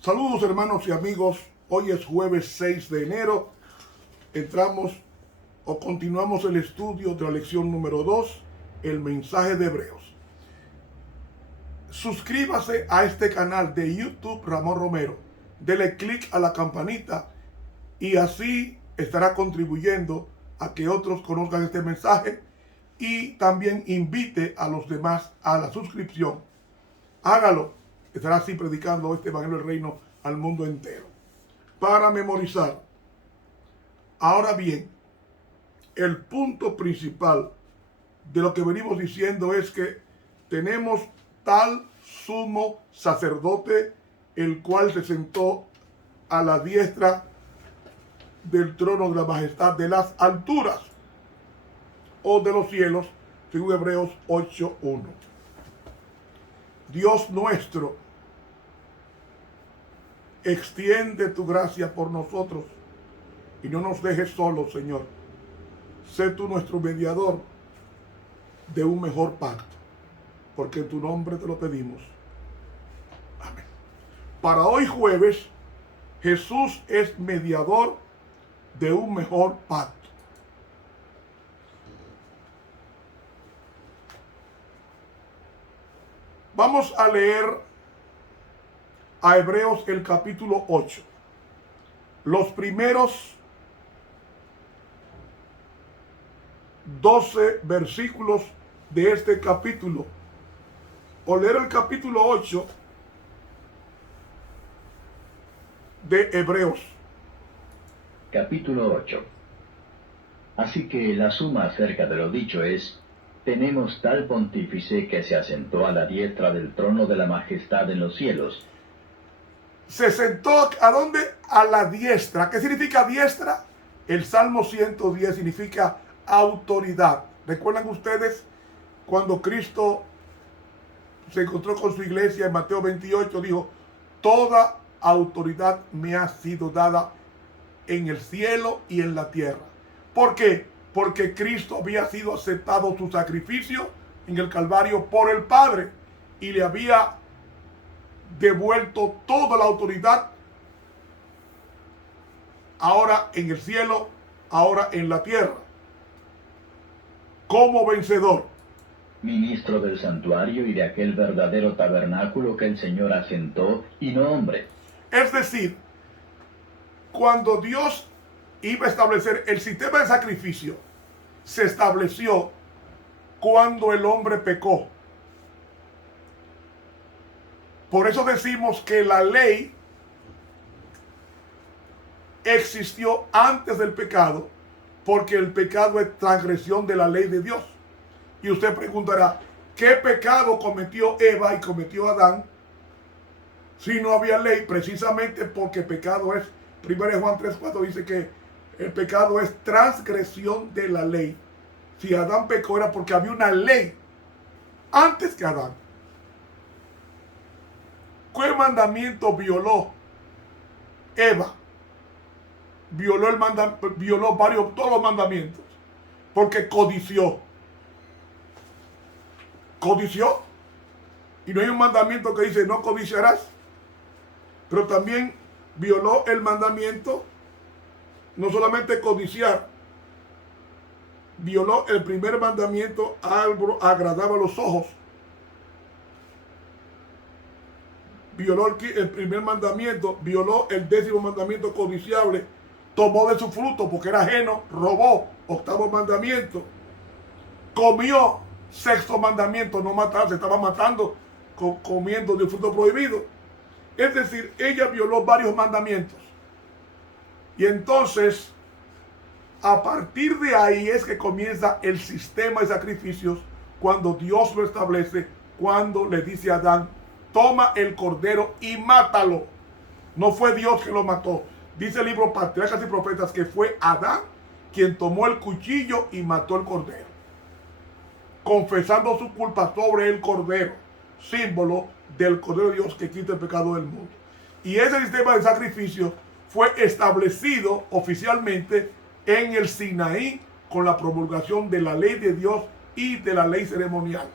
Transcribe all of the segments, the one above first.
Saludos hermanos y amigos, hoy es jueves 6 de enero, continuamos el estudio de la lección número 2, el mensaje de Hebreos. Suscríbase a este canal de YouTube Ramón Romero, dele clic a la campanita y así estará contribuyendo a que otros conozcan este mensaje y también invite a los demás a la suscripción. Hágalo. Estará así predicando este evangelio del reino al mundo entero. Para memorizar. Ahora bien, el punto principal de lo que venimos diciendo es que tenemos tal sumo sacerdote, el cual se sentó a la diestra del trono de la majestad de las alturas o de los cielos, según Hebreos 8:1. Dios nuestro, extiende tu gracia por nosotros y no nos dejes solos, Señor. Sé tú nuestro mediador de un mejor pacto, porque en tu nombre te lo pedimos. Amén. Para hoy jueves, Jesús es mediador de un mejor pacto. Vamos a leer a Hebreos el capítulo 8. Los primeros 12 versículos de este capítulo. O leer el capítulo 8 de Hebreos. Capítulo 8. Así que la suma acerca de lo dicho es: tenemos tal pontífice que se asentó a la diestra del trono de la majestad en los cielos. Se sentó, ¿a dónde? A la diestra. ¿Qué significa diestra? El Salmo 110 significa autoridad. ¿Recuerdan ustedes cuando Cristo se encontró con su iglesia en Mateo 28? Dijo: toda autoridad me ha sido dada en el cielo y en la tierra. ¿Por qué? Porque Cristo había sido aceptado su sacrificio en el Calvario por el Padre y le había devuelto toda la autoridad, ahora en el cielo, ahora en la tierra, como vencedor. Ministro del santuario y de aquel verdadero tabernáculo que el Señor asentó, y no hombre. Es decir, cuando Dios iba a establecer el sistema de sacrificio, se estableció cuando el hombre pecó. Por eso decimos que la ley existió antes del pecado, porque el pecado es transgresión de la ley de Dios. Y usted preguntará, ¿qué pecado cometió Eva y cometió Adán si no había ley? Precisamente porque pecado es, 1 Juan 3:4 dice que el pecado es transgresión de la ley. Si Adán pecó era porque había una ley antes que Adán. ¿Qué mandamiento violó Eva? Violó todos los mandamientos, porque codició. Codició. Y no hay un mandamiento que dice no codiciarás. Pero también violó el mandamiento, no solamente codiciar, violó el primer mandamiento, algo agradable a los ojos. Violó el primer mandamiento, violó el 10º mandamiento codiciable, tomó de su fruto porque era ajeno, robó, 8º mandamiento, comió, 6º mandamiento, no matar, se estaba matando comiendo del fruto prohibido. Es decir, ella violó varios mandamientos. Y entonces, a partir de ahí es que comienza el sistema de sacrificios, cuando Dios lo establece, cuando le dice a Adán: toma el cordero y mátalo. No fue Dios que lo mató. Dice el libro Patriarcas y Profetas que fue Adán quien tomó el cuchillo y mató el cordero, confesando su culpa sobre el cordero, símbolo del Cordero de Dios que quita el pecado del mundo. Y ese sistema de sacrificio fue establecido oficialmente en el Sinaí con la promulgación de la ley de Dios y de la ley ceremonial.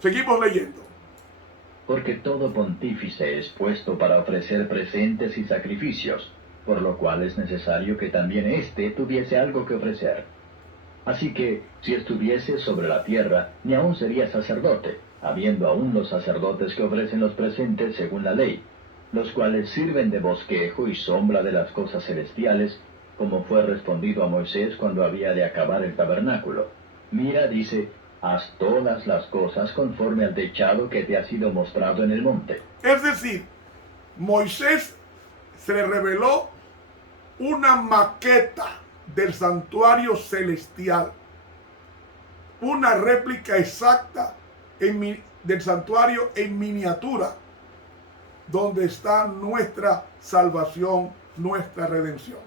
Seguimos leyendo. porque todo pontífice es puesto para ofrecer presentes y sacrificios, por lo cual es necesario que también éste tuviese algo que ofrecer. Así que, si estuviese sobre la tierra, ni aun sería sacerdote, habiendo aún los sacerdotes que ofrecen los presentes según la ley, los cuales sirven de bosquejo y sombra de las cosas celestiales, como fue respondido a Moisés cuando había de acabar el tabernáculo. Mira, dice, haz todas las cosas conforme al techado que te ha sido mostrado en el monte. Es decir, Moisés se le reveló una maqueta del santuario celestial, una réplica exacta del santuario en miniatura, donde está nuestra salvación, nuestra redención.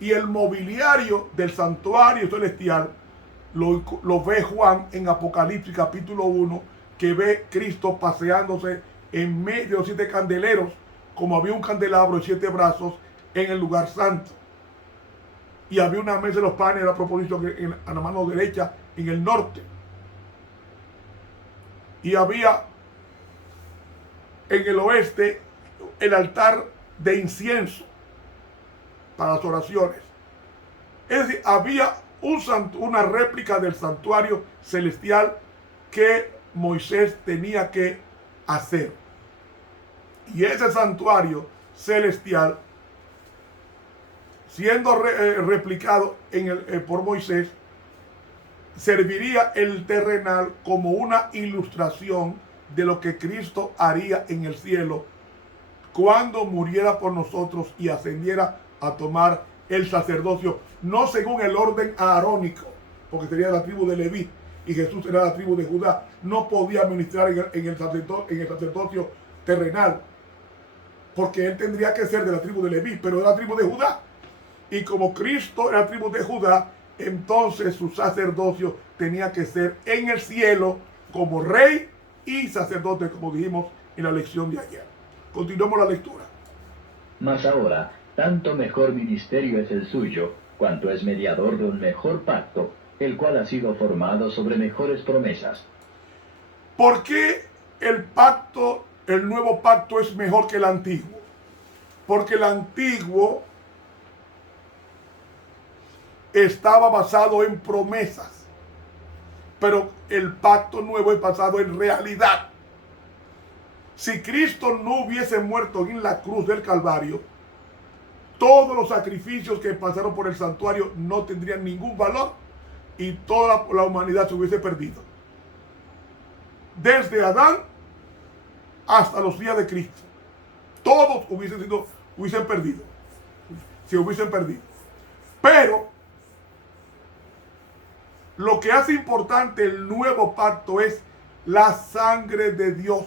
Y el mobiliario del santuario celestial lo ve Juan en Apocalipsis capítulo 1, que ve Cristo paseándose en medio de los 7 candeleros, como había un candelabro de 7 brazos en el lugar santo. Y había una mesa de los panes a propósito a la mano derecha en el norte. Y había en el oeste el altar de incienso para las oraciones. Es decir, había una réplica del santuario celestial que Moisés tenía que hacer. Y ese santuario celestial, siendo replicado por Moisés, serviría el terrenal como una ilustración de lo que Cristo haría en el cielo cuando muriera por nosotros y ascendiera a tomar el sacerdocio, no según el orden aarónico, porque sería la tribu de Leví y Jesús era la tribu de Judá. No podía ministrar en el sacerdocio terrenal, porque él tendría que ser de la tribu de Leví, pero de la tribu de Judá. Y como Cristo era la tribu de Judá, entonces su sacerdocio tenía que ser en el cielo como rey y sacerdote, como dijimos en la lección de ayer. Continuemos la lectura. Mas ahora, tanto mejor ministerio es el suyo, cuanto es mediador de un mejor pacto, el cual ha sido formado sobre mejores promesas. ¿Por qué el nuevo pacto es mejor que el antiguo? Porque el antiguo estaba basado en promesas, pero el pacto nuevo es basado en realidad. Si Cristo no hubiese muerto en la cruz del Calvario, todos los sacrificios que pasaron por el santuario no tendrían ningún valor y toda la humanidad se hubiese perdido. Desde Adán hasta los días de Cristo, todos hubiesen perdido. Se hubiesen perdido. Pero lo que hace importante el nuevo pacto es la sangre de Dios,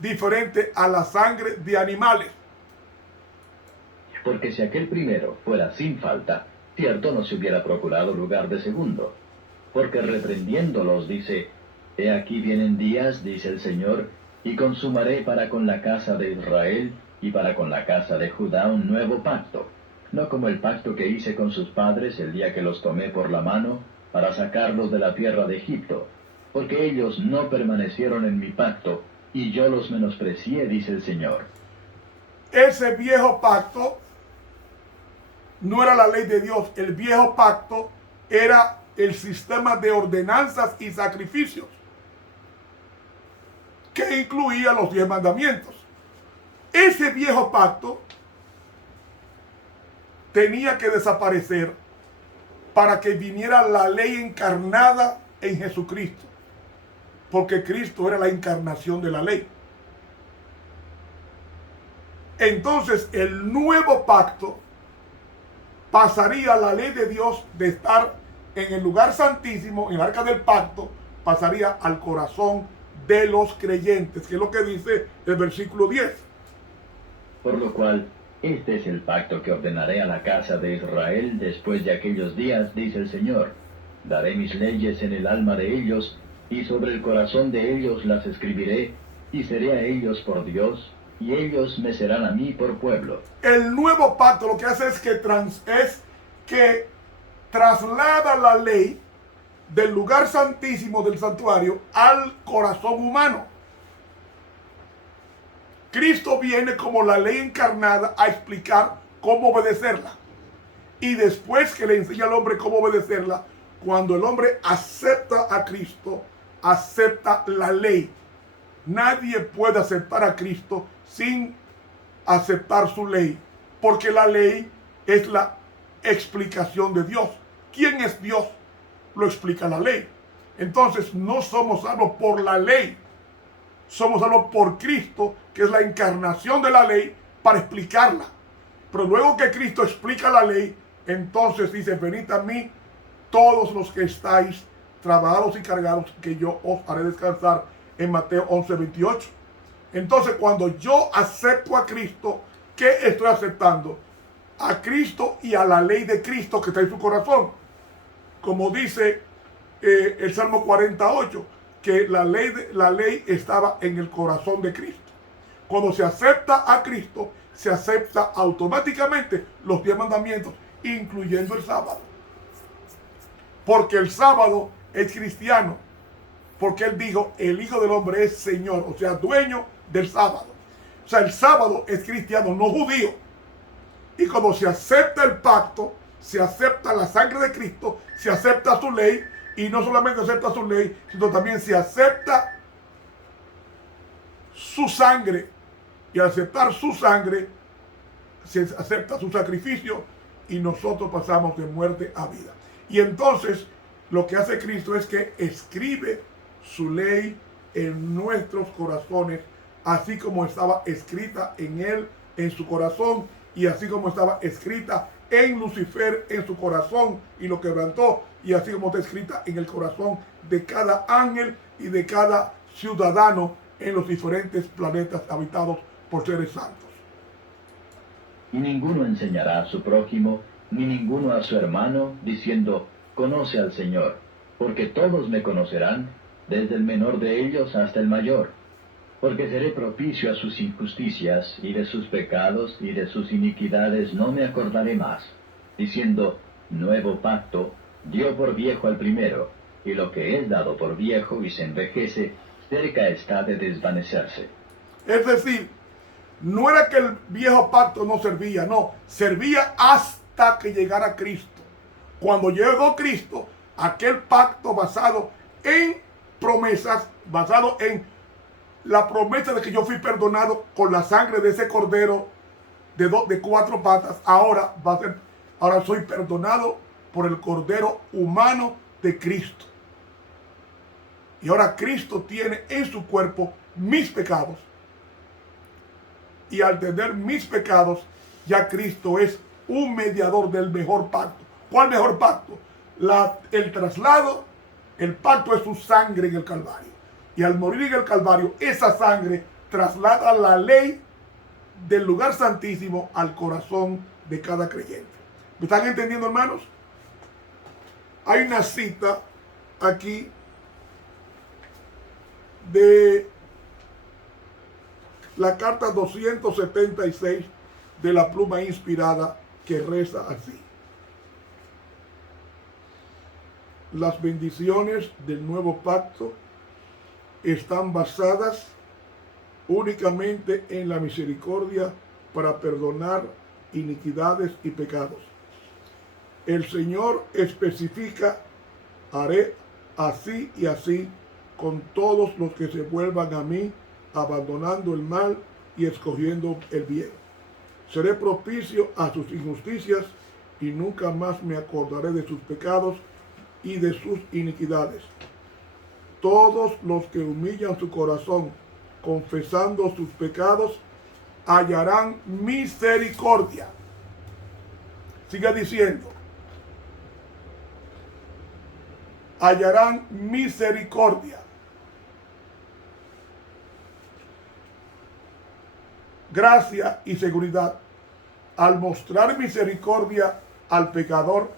diferente a la sangre de animales. Porque si aquel primero fuera sin falta, cierto no se hubiera procurado lugar de segundo. Porque reprendiéndolos dice, he aquí vienen días, dice el Señor, y consumaré para con la casa de Israel y para con la casa de Judá un nuevo pacto, no como el pacto que hice con sus padres el día que los tomé por la mano para sacarlos de la tierra de Egipto, porque ellos no permanecieron en mi pacto, y yo los menosprecié, dice el Señor. Ese viejo pacto no era la ley de Dios. El viejo pacto era el sistema de ordenanzas y sacrificios que incluía los 10 mandamientos. Ese viejo pacto tenía que desaparecer para que viniera la ley encarnada en Jesucristo, porque Cristo era la encarnación de la ley. Entonces el nuevo pacto pasaría la ley de Dios de estar en el lugar santísimo, en el arca del pacto, pasaría al corazón de los creyentes, que es lo que dice el versículo 10. Por lo cual, este es el pacto que ordenaré a la casa de Israel después de aquellos días, dice el Señor. Daré mis leyes en el alma de ellos, y sobre el corazón de ellos las escribiré, y seré a ellos por Dios, y ellos me serán a mí por pueblo. El nuevo pacto lo que hace es que traslada la ley del lugar santísimo del santuario al corazón humano. Cristo viene como la ley encarnada a explicar cómo obedecerla. Y después que le enseña al hombre cómo obedecerla, cuando el hombre acepta a Cristo, acepta la ley. Nadie puede aceptar a Cristo sin aceptar su ley, porque la ley es la explicación de Dios. ¿Quién es Dios? Lo explica la ley. Entonces no somos salvos por la ley, somos salvos por Cristo, que es la encarnación de la ley para explicarla. Pero luego que Cristo explica la ley, entonces dice: venid a mí todos los que estáis trabajados y cargados, que yo os haré descansar, en Mateo 11:28. Entonces, cuando yo acepto a Cristo, ¿qué estoy aceptando? A Cristo y a la ley de Cristo que está en su corazón. Como dice el Salmo 48, que la ley estaba en el corazón de Cristo. Cuando se acepta a Cristo, se acepta automáticamente los 10 mandamientos, incluyendo el sábado. Porque el sábado es cristiano. Porque él dijo: el Hijo del Hombre es Señor, o sea, dueño del sábado. O sea, el sábado es cristiano, no judío. Y cuando se acepta el pacto, se acepta la sangre de Cristo, se acepta su ley, y no solamente acepta su ley, sino también se acepta su sangre. Y al aceptar su sangre, se acepta su sacrificio, y nosotros pasamos de muerte a vida. Y entonces, lo que hace Cristo es que escribe su ley en nuestros corazones, así como estaba escrita en él, en su corazón, y así como estaba escrita en Lucifer, en su corazón, y lo quebrantó, y así como está escrita en el corazón de cada ángel y de cada ciudadano en los diferentes planetas habitados por seres santos. Y ninguno enseñará a su prójimo, ni ninguno a su hermano, diciendo: conoce al Señor, porque todos me conocerán, desde el menor de ellos hasta el mayor. Porque seré propicio a sus injusticias, y de sus pecados y de sus iniquidades no me acordaré más, diciendo: nuevo pacto dio por viejo al primero, y lo que es dado por viejo y se envejece, cerca está de desvanecerse. Es decir, no era que el viejo pacto no servía, no, servía hasta que llegara Cristo. Cuando llegó Cristo, aquel pacto basado en promesas, basado en la promesa de que yo fui perdonado con la sangre de ese cordero de 4 patas, ahora soy perdonado por el cordero humano de Cristo. Y ahora Cristo tiene en su cuerpo mis pecados. Y al tener mis pecados, ya Cristo es un mediador del mejor pacto. ¿Cuál mejor pacto? El traslado, el pacto es su sangre en el Calvario. Y al morir en el Calvario, esa sangre traslada la ley del lugar santísimo al corazón de cada creyente. ¿Me están entendiendo, hermanos? Hay una cita aquí de la carta 276 de la pluma inspirada, que reza así: las bendiciones del nuevo pacto están basadas únicamente en la misericordia para perdonar iniquidades y pecados. El Señor especifica: haré así y así con todos los que se vuelvan a mí, abandonando el mal y escogiendo el bien. Seré propicio a sus injusticias y nunca más me acordaré de sus pecados y de sus iniquidades. Todos los que humillan su corazón, confesando sus pecados, hallarán misericordia. Sigue diciendo: hallarán misericordia. Gracia y seguridad. Al mostrar misericordia al pecador,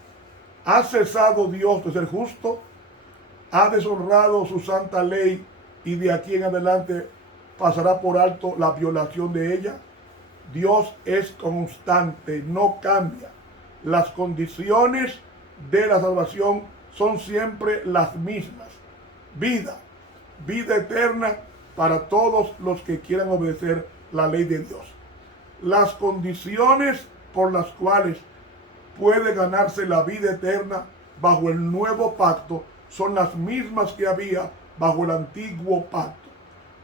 ¿ha cesado Dios de ser justo? ¿Ha deshonrado su santa ley y de aquí en adelante pasará por alto la violación de ella? Dios es constante, no cambia. Las condiciones de la salvación son siempre las mismas. Vida eterna para todos los que quieran obedecer la ley de Dios. Las condiciones por las cuales puede ganarse la vida eterna bajo el nuevo pacto son las mismas que había bajo el antiguo pacto.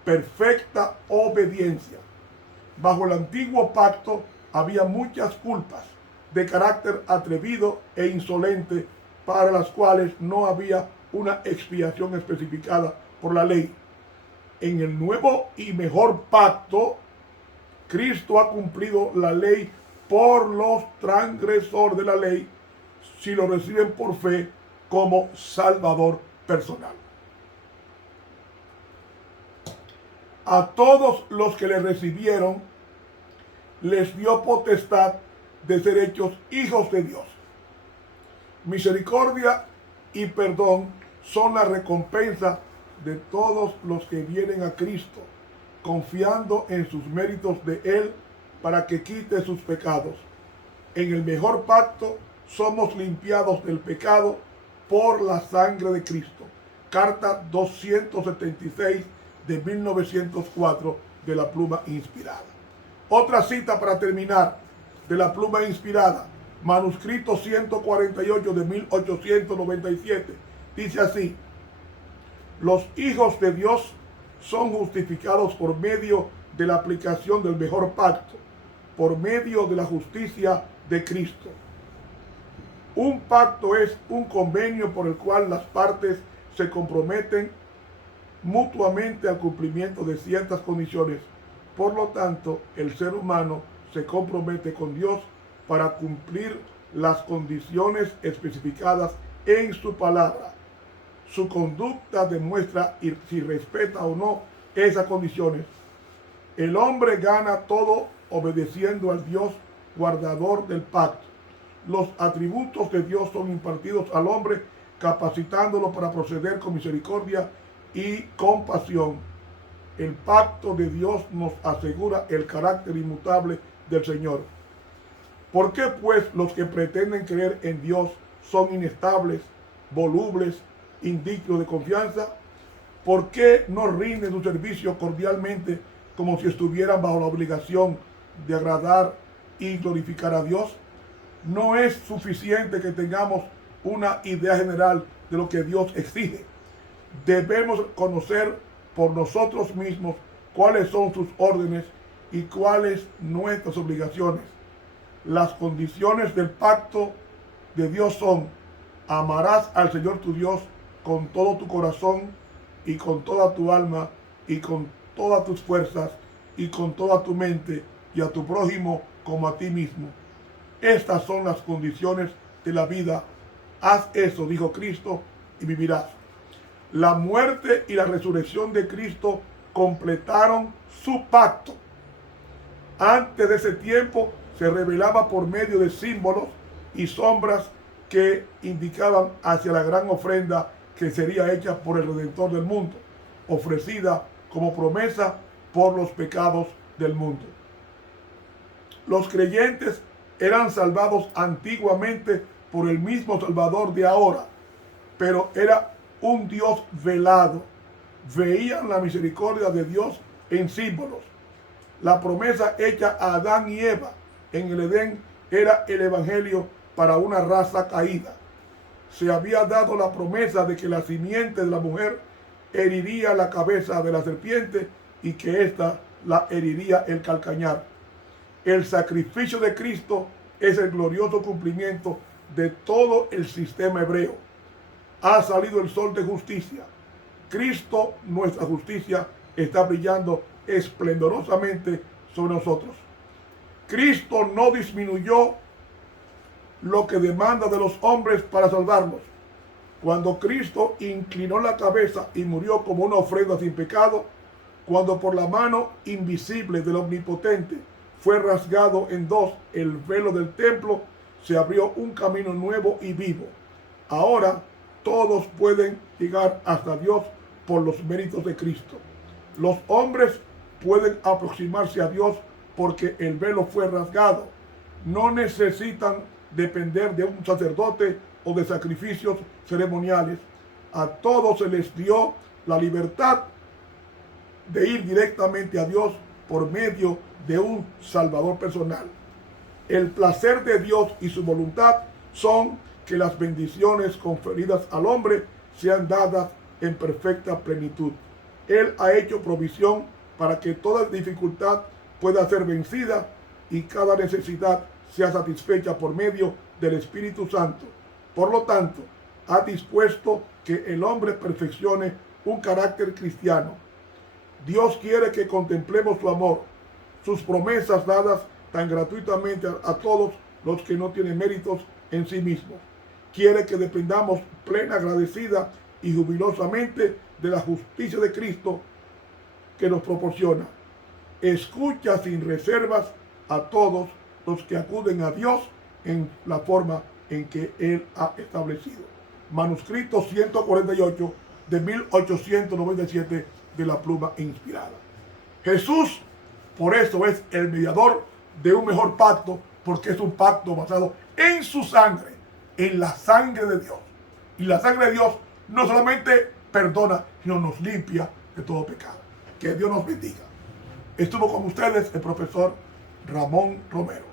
Perfecta obediencia. Bajo el antiguo pacto había muchas culpas de carácter atrevido e insolente para las cuales no había una expiación especificada por la ley. En el nuevo y mejor pacto, Cristo ha cumplido la ley por los transgresores de la ley si lo reciben por fe como Salvador personal. A todos los que le recibieron, les dio potestad de ser hechos hijos de Dios. Misericordia y perdón son la recompensa de todos los que vienen a Cristo, confiando en sus méritos de Él para que quite sus pecados. En el mejor pacto somos limpiados del pecado por la sangre de Cristo. Carta 276 de 1904 de la pluma inspirada. Otra cita para terminar de la pluma inspirada, manuscrito 148 de 1897, dice así: los hijos de Dios son justificados por medio de la aplicación del mejor pacto, por medio de la justicia de Cristo. Un pacto es un convenio por el cual las partes se comprometen mutuamente al cumplimiento de ciertas condiciones. Por lo tanto, el ser humano se compromete con Dios para cumplir las condiciones especificadas en su palabra. Su conducta demuestra si respeta o no esas condiciones. El hombre gana todo obedeciendo al Dios guardador del pacto. Los atributos de Dios son impartidos al hombre, capacitándolo para proceder con misericordia y compasión. El pacto de Dios nos asegura el carácter inmutable del Señor. ¿Por qué pues los que pretenden creer en Dios son inestables, volubles, indignos de confianza? ¿Por qué no rinden su servicio cordialmente como si estuvieran bajo la obligación de agradar y glorificar a Dios? No es suficiente que tengamos una idea general de lo que Dios exige. Debemos conocer por nosotros mismos cuáles son sus órdenes y cuáles nuestras obligaciones. Las condiciones del pacto de Dios son: amarás al Señor tu Dios con todo tu corazón y con toda tu alma y con todas tus fuerzas y con toda tu mente, y a tu prójimo como a ti mismo. Estas son las condiciones de la vida. Haz eso, dijo Cristo, y vivirás. La muerte y la resurrección de Cristo completaron su pacto. Antes de ese tiempo se revelaba por medio de símbolos y sombras que indicaban hacia la gran ofrenda que sería hecha por el Redentor del mundo, ofrecida como promesa por los pecados del mundo. Los creyentes eran salvados antiguamente por el mismo Salvador de ahora, pero era un Dios velado. Veían la misericordia de Dios en símbolos. La promesa hecha a Adán y Eva en el Edén era el evangelio para una raza caída. Se había dado la promesa de que la simiente de la mujer heriría la cabeza de la serpiente y que ésta la heriría el calcañar. El sacrificio de Cristo es el glorioso cumplimiento de todo el sistema hebreo. Ha salido el sol de justicia. Cristo, nuestra justicia, está brillando esplendorosamente sobre nosotros. Cristo no disminuyó lo que demanda de los hombres para salvarlos. Cuando Cristo inclinó la cabeza y murió como una ofrenda sin pecado, cuando por la mano invisible del Omnipotente fue rasgado en dos el velo del templo, se abrió un camino nuevo y vivo. Ahora todos pueden llegar hasta Dios por los méritos de Cristo. Los hombres pueden aproximarse a Dios porque el velo fue rasgado. No necesitan depender de un sacerdote o de sacrificios ceremoniales. A todos se les dio la libertad de ir directamente a Dios por medio de un Salvador personal. El placer de Dios y su voluntad son que las bendiciones conferidas al hombre sean dadas en perfecta plenitud. Él ha hecho provisión para que toda dificultad pueda ser vencida y cada necesidad sea satisfecha por medio del Espíritu Santo. Por lo tanto, ha dispuesto que el hombre perfeccione un carácter cristiano. Dios quiere que contemplemos su amor, sus promesas dadas tan gratuitamente a todos los que no tienen méritos en sí mismos. Quiere que dependamos plena, agradecida y jubilosamente de la justicia de Cristo que nos proporciona. Escucha sin reservas a todos los que acuden a Dios en la forma en que Él ha establecido. Manuscrito 148 de 1897 de la pluma inspirada. Jesús, por eso es el mediador de un mejor pacto, porque es un pacto basado en su sangre, en la sangre de Dios. Y la sangre de Dios no solamente perdona, sino nos limpia de todo pecado. Que Dios nos bendiga. Estuvo con ustedes el profesor Ramón Romero.